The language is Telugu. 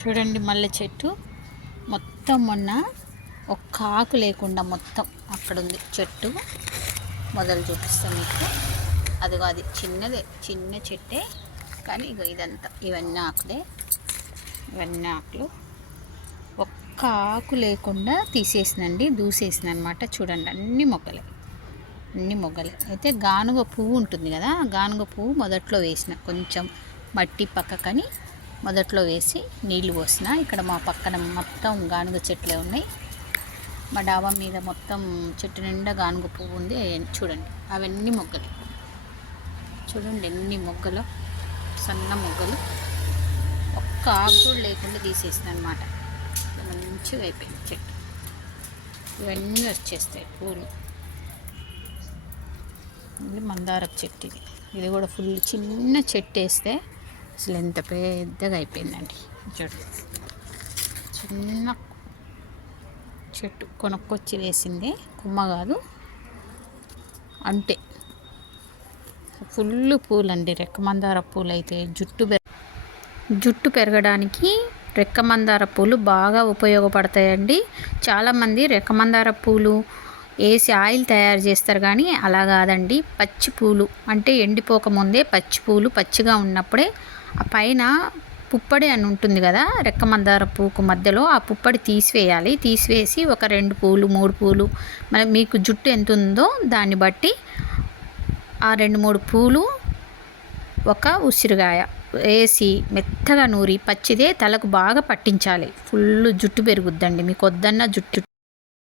చూడండి మల్లె చెట్టు. మొత్తం మొన్న ఒక్క ఆకు లేకుండా మొత్తం అక్కడ ఉంది చెట్టు. మొదలు చూపిస్తాను మీకు. అదిగో అది చిన్నదే చిన్న చెట్టే. కానీ ఇగో ఇదంతా ఇవన్నీ ఆకులే. ఇవన్నీ ఆకులు. ఒక్క ఆకు లేకుండా తీసేసినండి దూసేసిన అనమాట చూడండి అన్ని మొగ్గలే. అన్ని మొగ్గలే. అయితే గానుగ పువ్వు ఉంటుంది కదా గానుగ పువ్వు మొదట్లో వేసిన కొంచెం మట్టి పక్కకని మొదట్లో వేసి నీళ్ళు పోసిన. ఇక్కడ మా పక్కన మొత్తం గానుగ చెట్లే ఉన్నాయి. మా డాబా మీద మొత్తం చెట్టు నిండా గానుగ పువ్వు ఉంది. చూడండి అవన్నీ మొగ్గలు. చూడండి ఎన్ని మొగ్గలు. సన్న మొగ్గలు. ఒక్క ఆకు కూడా లేకుండా తీసేసిన అనమాట మంచిగా అయిపోయింది చెట్టు. ఇవన్నీ వచ్చేస్తాయి పూలు. మందారపు చెట్టు ఇది. ఇది కూడా ఫుల్ చిన్న చెట్టు వేస్తే అసలు ఎంత పెద్దగా అయిపోయిందండి. చూడు. చిన్న చెట్టు కొనుక్కొచ్చి వేసింది. కుమ్మ కాదు. అంటే ఫుల్ పూలండి. రెక్కమందార పూలు అయితే జుట్టు పెర జుట్టు పెరగడానికి రెక్కమందార పూలు బాగా ఉపయోగపడతాయండి. చాలామంది రెక్కమందార పూలు వేసి ఆయిల్ తయారు చేస్తారు కానీ అలా కాదండి. పచ్చి పూలు అంటే ఎండిపోకముందే పచ్చి పూలు పచ్చిగా ఉన్నప్పుడే పైన పుప్పడి అని ఉంటుంది కదా రెక్కమందార పువ్వుకు మధ్యలో ఆ పుప్పడి తీసివేయాలి. తీసివేసి ఒక రెండు పూలు మూడు పూలు మరి మీకు జుట్టు ఎంత ఉందో దాన్ని బట్టి ఆ రెండు మూడు పూలు ఒక ఉసిరిగాయ వేసి మెత్తగా నూరి పచ్చిదే తలకు బాగా పట్టించాలి. ఫుల్ జుట్టు పెరుగుద్దండి. మీకు వద్దన్న జుట్టు